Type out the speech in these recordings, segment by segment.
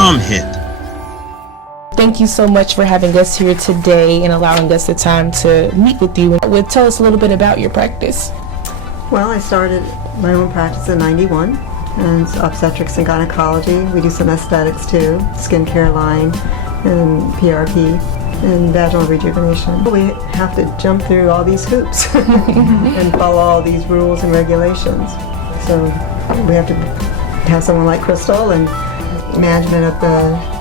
CommHIT. Thank you so much for having us here today and allowing us the time to meet with you. Tell us a little bit about your practice. Well, I started my own practice in '91, and it's obstetrics and gynecology. We do some aesthetics too, skincare line, and PRP, and vaginal rejuvenation. We have to jump through all these hoops and follow all these rules and regulations. So we have to have someone like Crystal and management of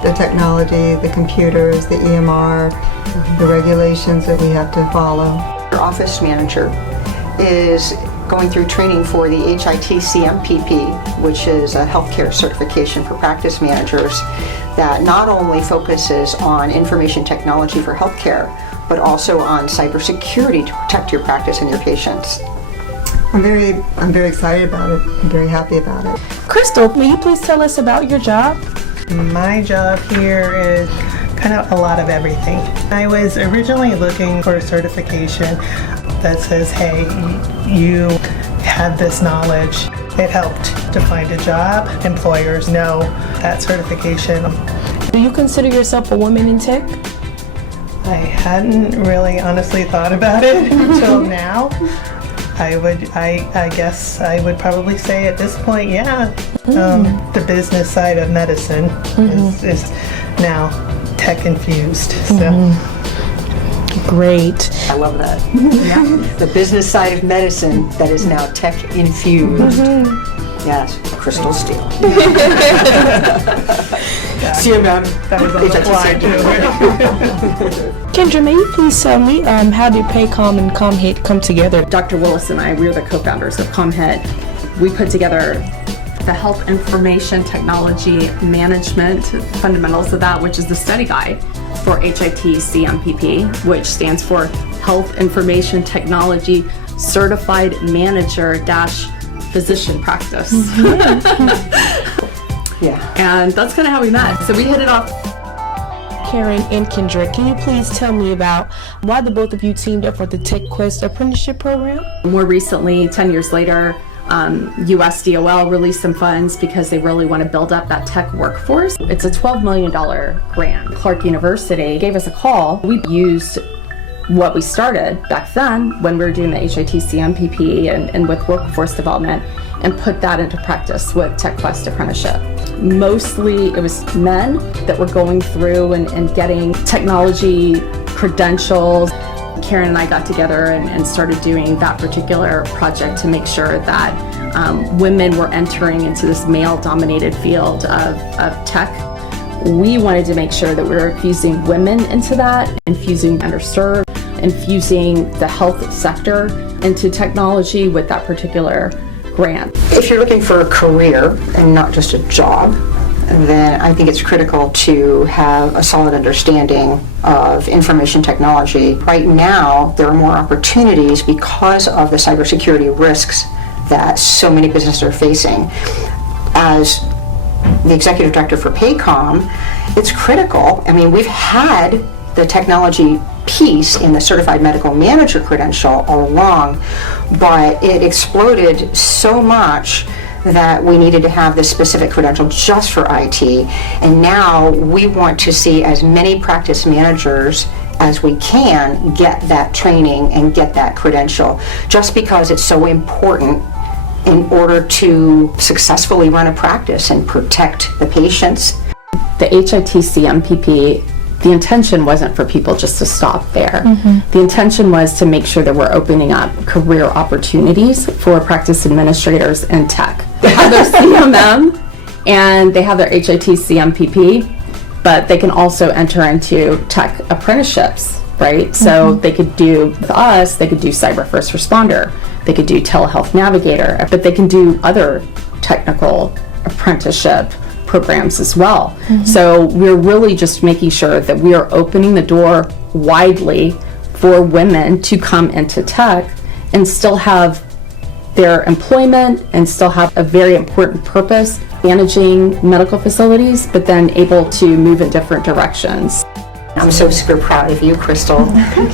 the technology, the computers, the EMR, the regulations that we have to follow. Our office manager is going through training for the HITCM-PP, which is a healthcare certification for practice managers that not only focuses on information technology for healthcare, but also on cybersecurity to protect your practice and your patients. I'm very excited about it. I'm very happy about it. Crystal, will you please tell us about your job? My job here is kind of a lot of everything. I was originally looking for a certification that says, hey, you have this knowledge. It helped to find a job. Employers know that certification. Do you consider yourself a woman in tech? I hadn't really honestly thought about it until now. I guess I would probably say at this point, yeah. The business side of medicine is now tech infused. So. Great. I love that. Yeah. The business side of medicine that is now tech infused. Yes, Crystal Steele. CMM. That was on the fly too. Kendra, may you please tell me how did PAHCOM and CommHIT come together? Dr. Willis and I, we are the co-founders of CommHIT. We put together the Health Information Technology Management fundamentals of that, which is the study guide for HITCM-PP, which stands for Health Information Technology Certified Manager - Physician Practice. Yeah. And that's kind of how we met. So we hit it off. Karen and Kendra, can you please tell me about why the both of you teamed up for the Tech Quest Apprenticeship program? More recently, 10 years later, USDOL released some funds because they really want to build up that tech workforce. It's a $12 million grant. Clark University gave us a call. We used what we started back then when we were doing the HITCM-PP and with workforce development and put that into practice with Tech Quest Apprenticeship. Mostly it was men that were going through and getting technology credentials. Karen and I got together and started doing that particular project to make sure that women were entering into this male-dominated field of tech. We wanted to make sure that we were infusing women into that, infusing underserved, infusing the health sector into technology with that particular grant. If you're looking for a career and not just a job, then I think it's critical to have a solid understanding of information technology. Right now, there are more opportunities because of the cybersecurity risks that so many businesses are facing. As the executive director for PAHCOM, it's critical. I mean, we've had the technology piece in the certified medical manager credential all along, but it exploded so much that we needed to have this specific credential just for IT. And now we want to see as many practice managers as we can get that training and get that credential, just because it's so important in order to successfully run a practice and protect the patients. The HITCM-PP, the intention wasn't for people just to stop there. The intention was to make sure that we're opening up career opportunities for practice administrators in tech. They have their CMM and they have their HITCM-PP, but they can also enter into tech apprenticeships, right? So they could do, with us, they could do cyber first responder, they could do telehealth navigator, but they can do other technical apprenticeship programs as well. So we're really just making sure that we are opening the door widely for women to come into tech and still have their employment and still have a very important purpose managing medical facilities, but then able to move in different directions. I'm so super proud of you, Crystal.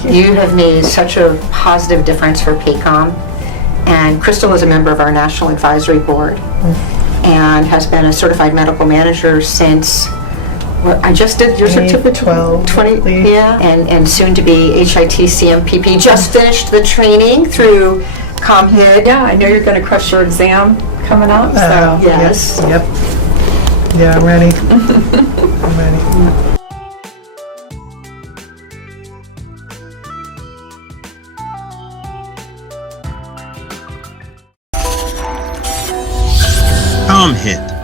You have made such a positive difference for PAHCOM. And Crystal is a member of our National Advisory Board and has been a certified medical manager since Well, I just did your certificate. 12, 20, yeah, and soon to be HITCM-PP. Just finished the training through CommHIT. Yeah, I know you're going to crush your exam coming up, so. Yes. Yep. Yeah, I'm ready. I'm ready. CommHIT